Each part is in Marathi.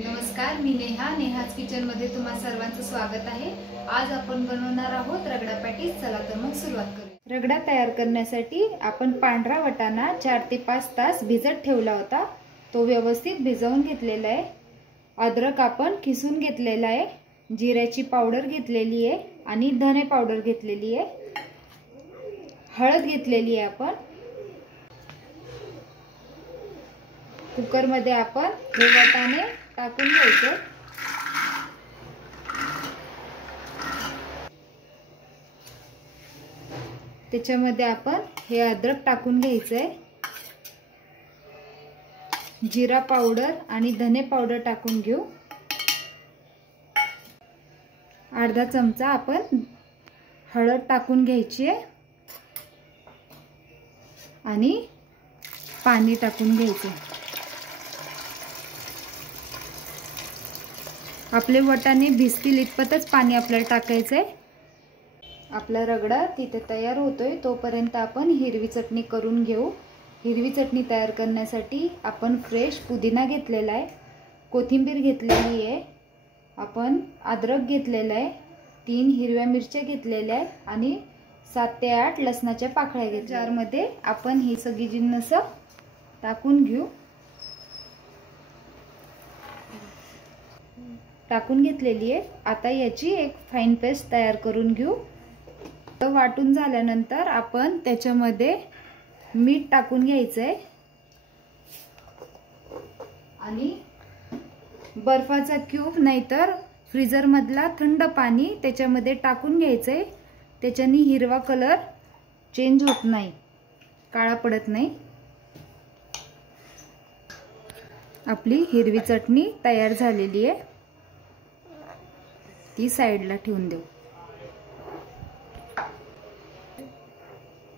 नमस्कार, मी नेहाज किचन मध्ये तुम्हा सर्वांचं स्वागत आहे। आज आपण बनवणार आहोत रगडा पॅटीस। चला तर मग सुरुवात करूया। रगडा तयार करण्यासाठी आपण पांढरा वाटाणा 4 ते 5 तास भिजत ठेवला होता। तो व्यवस्थित भिजवून घेतलेला आहे। अद्रक आपण किसून घेतलेला आहे, जिऱ्याची पावडर घेतलेली आहे आणि धने पावडर घेतलेली आहे, हळद घेतलेली आहे। आपण कुकर मध्ये आपण हे वाटाणे टाकून घ्यायचे। त्याच्यामध्ये आपण हे अद्रक टाकून घ्यायचे, जिरा पावडर आणि धने पावडर टाकून घेऊ। अर्धा चमचा आपण हळद टाकून घ्यायची आहे आणि पाणी टाकून घ्यायचे। आपले वाटाणे भिजतील इतपतच पाणी आपल्याला टाकायचं आहे। आपला रगडा तिथे तयार होतोय तोपर्यंत आपण हिरवी चटणी करून घेऊ। हिरवी चटणी तयार करण्यासाठी आपण फ्रेश पुदिना घेतलेला आहे, कोथिंबीर घेतलेली आहे, आपण अद्रक घेतलेला आहे, 3 हिरव्या मिरच्या घेतलेल्या आहे आणि 7 ते 8 लसणाच्या पाकळ्या घेतल्या। जारमध्ये आपण ही सगळी जिन्नस टाकून घेऊ। टाकून घेतलेली आहे। आता याची एक फाईन पेस्ट तयार करून घेऊ। वाटून झाल्यानंतर आपण त्याच्यामध्ये मीठ टाकून घ्यायचंय आणि बर्फाचा क्यूब नाहीतर फ्रीजर मधला थंड पाणी त्याच्यामध्ये टाकून घ्यायचंय। त्याच्याने हिरवा कलर चेंज होत नाही, काळा पडत नाही। आपली हिरवी चटणी तयार झालेली आहे, ती साइडला ठेवून देऊ।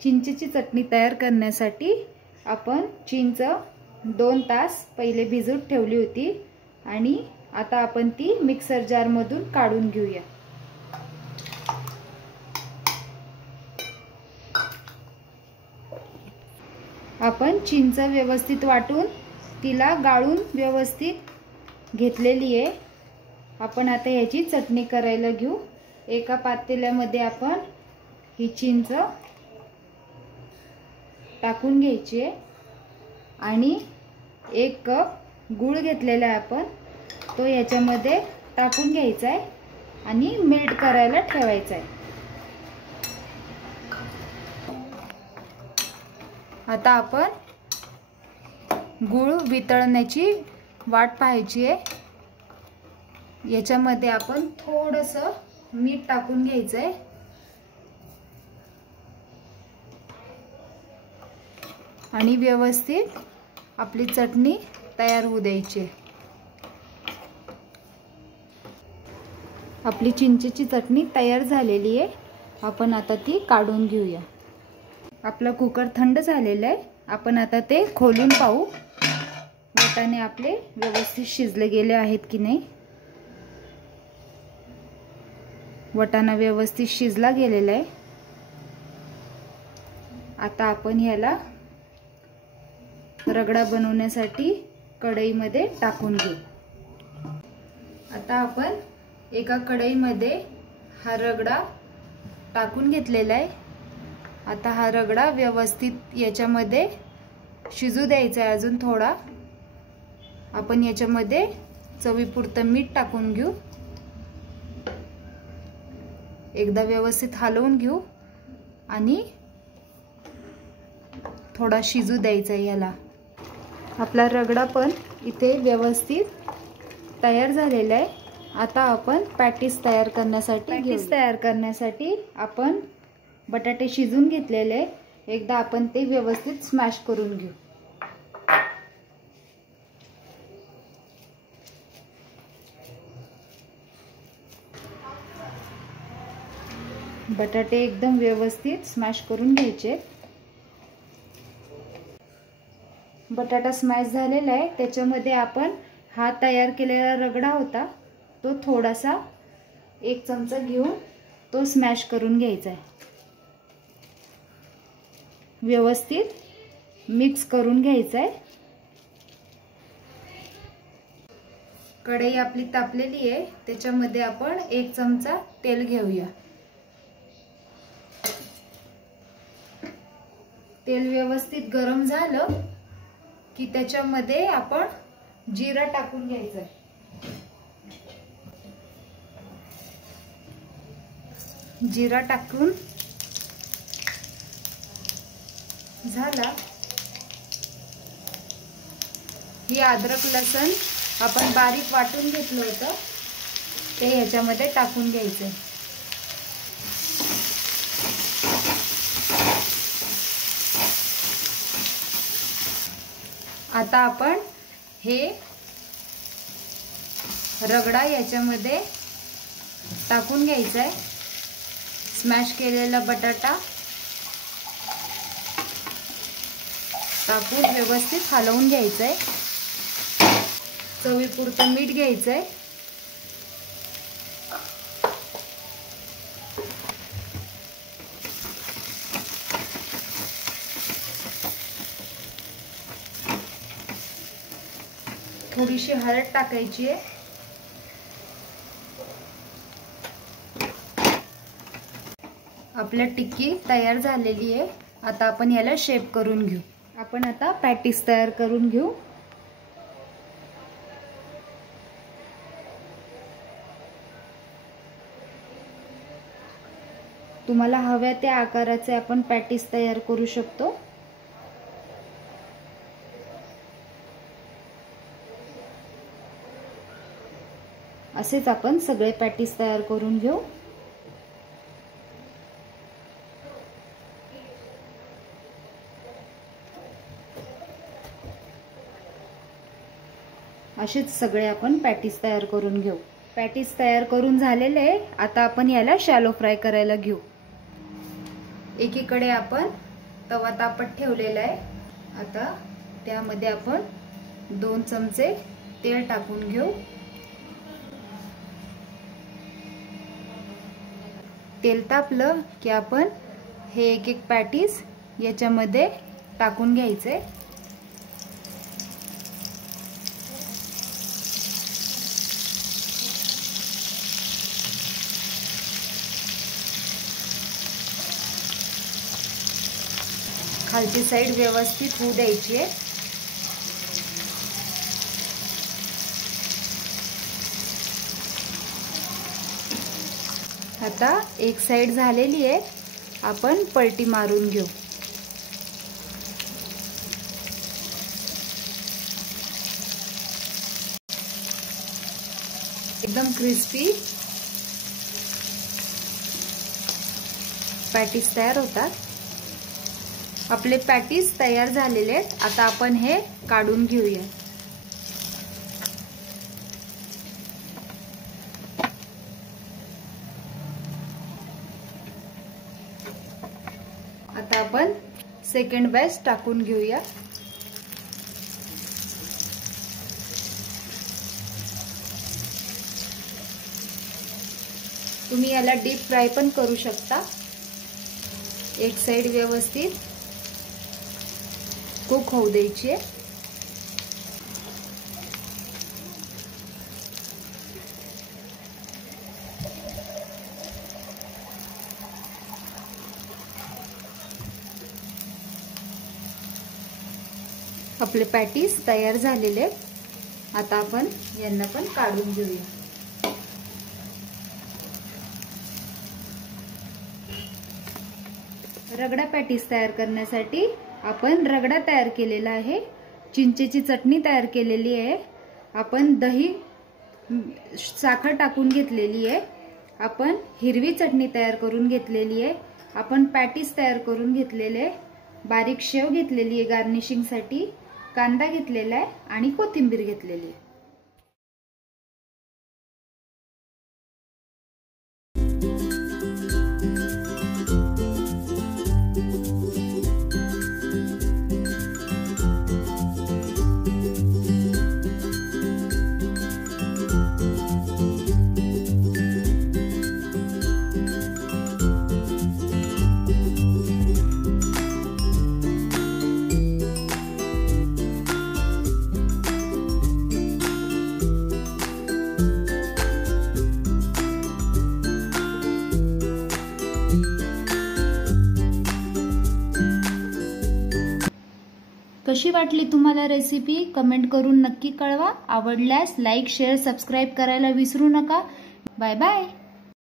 चिंचेची चटणी तयार करण्यासाठी आपण चिंच 2 तास पहिले भिजवून ठेवली होती आणि आता आपण ती मिक्सर जार मधून काढून घेऊया। आपण चिंच व्यवस्थित वाटून तिला गाळून व्यवस्थित घेतलेली आहे। आपण आता याची चटणी करायला घेऊ। एका पातेल्यामध्ये आपण ही चिंच टाकून घ्यायची आहे आणि 1 कप गूळ घेतलेला आहे आपण, तो याच्यामध्ये टाकून घ्यायचा आहे आणि मेल्ट करायला ठेवायचा आहे। आता आपण गूळ वितळण्याची वाट पाहायची आहे। याच्यामध्ये आपण थोडंसं मीठ टाकून घ्यायचंय आणि व्यवस्थित आपली चटणी तयार होऊ द्यायची। आपली चिंचेची चटणी तयार झालेली आहे। आपण आता ती काढून घेऊया। आपला कुकर थंड झालेला आहे। आपण आता ते खोलून पाहू, वाटाणे आपले व्यवस्थित शिजले गेले आहेत की नाही। वाटाणा व्यवस्थित शिजला गेलेला आहे। आता आपण ह्याला रगडा बनवण्यासाठी कढईमध्ये टाकून घेऊ। आता आपण एका कढईमध्ये हा रगडा टाकून घेतलेला आहे। आता हा रगडा व्यवस्थित याच्यामध्ये शिजू द्यायचा आहे अजून थोडा। आपण याच्यामध्ये चवीपुरतं मीठ टाकून घेऊ, एकदा व्यवस्थित हलवून घेऊ आणि थोडा शिजू द्यायचा याला। आपला रगडा पण इथे व्यवस्थित तयार झालेला आहे। आता आपण पॅटीस तयार करण्यासाठी आपण बटाटे शिजून घेतलेले, एकदा आपण ते व्यवस्थित स्मॅश करून घेऊ। बटाटे एकदम व्यवस्थित स्मॅश करून घ्यायचे। बटाटा स्मॅश झालेला आहे। त्याच्यामध्ये आपण हा तयार केलेला रगडा होता तो थोडासा 1 चमचा घेऊन तो स्मॅश करून घ्यायचा आहे। व्यवस्थित मिक्स करून घ्यायचा आहे। कढई आपली तापलेली आहे, त्याच्यामध्ये आपण 1 चमचा तेल घेऊया। तेल व्यवस्थित गरम झालं की त्याच्यामध्ये आपण जिरा टाकून घ्यायचं। जिरा टाकून झाला ही अद्रक लसूण आपण बारीक वाटून घेतलं होतं ते ह्याच्यामध्ये टाकून घ्यायचं। आता आपण हे रगडा याच्यामध्ये टाकून घ्यायचा आहे। स्मॅश केलेला बटाटा टाकून व्यवस्थित हलवून घ्यायचं आहे। चवीपुरतं मीठ घ्यायचं आहे। थोडीशी हळद टाकायची आहे। आपली टिक्की तयार झालेली आहे। आता आपण याला शेप करून घेऊ। आपण आता पॅटीस तयार करून घेऊ। तुम्हाला हव्या त्या आकाराचे आपण पॅटीस तयार करू शकतो। असेच आपण सगळे पॅटीस तयार करून घेऊ। असेच सगळे आपण पॅटीस तयार करून घेऊ। पॅटीस तयार करून झालेले आहे। आता आपण याला शॅलो फ्राय करायला घेऊ। एकीकडे आपण तवा तापत ठेवलेला आहे। आता त्यामध्ये आपण 2 चमचे तेल टाकून घेऊ। तेल तापलं की आपण हे एक पॅटीस याच्यामध्ये टाकून घ्यायचे। खालची साइड व्यवस्थित होऊ द्यायची आहे। आता एक साइड झालेली आहे, आपण पलटी मारून घेऊ। एकदम क्रिस्पी पॅटीस तयार होतात। आपले पॅटीस तयार झालेले आहेत। आता आपण हे काढून घेऊया। आता आपण सेकंड बॅच टाकून घेऊया। तुम्ही याला डीप फ्राय पण करू शकता। एक साइड व्यवस्थित कुक होऊ द्यायची आहे। आपले पॅटीस तयार झालेले। आता आपण यांना पण काढून घेऊया। रगडा पॅटीस तयार करण्यासाठी आपण रगडा तयार केलेला आहे। चिंचेची चटणी तयार केलेली आहे। आपण दही साखर टाकून घेतलेली आहे। आपण हिरवी चटणी तयार करून घेतलेली आहे। आपण पॅटीस तयार करून घेतलेले। बारीक शेव घेतलेली आहे गार्निशिंग साठी। कांदा घेतलेला आहे आणि कोथिंबीर घेतलेली आहे। कशी वाटली तुम्हाला रेसिपी कमेंट करून नक्की कळवा. आवडल्यास लाईक शेअर सबस्क्राईब करायला विसरू नका. Bye bye.